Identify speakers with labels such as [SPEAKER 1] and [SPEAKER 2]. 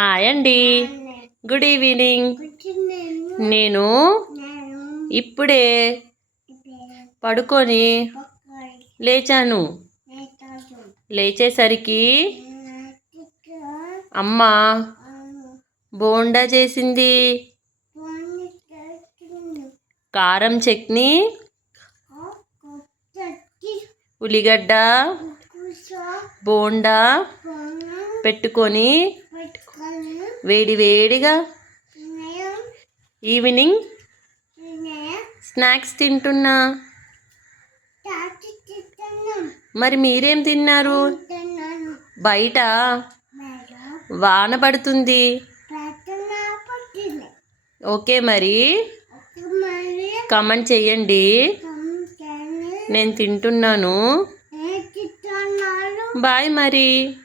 [SPEAKER 1] Hi అండి. Good evening నేను ఇప్పుడే పడుకొని లేచాను. లేచేసరికి అమ్మ బోండా చేసింది. కారం చట్నీ ఉల్లిగడ్డ బోండా పెట్టుకొని వేడి వేడిగా ఈవినింగ్ స్నాక్స్ తింటున్నా. మరి మీరేం తిన్నారు? బయట వాన పడుతుంది. ఓకే మరి. కమెంట్ చెయ్యండి. నేను తింటున్నాను. బాయ్ మరి.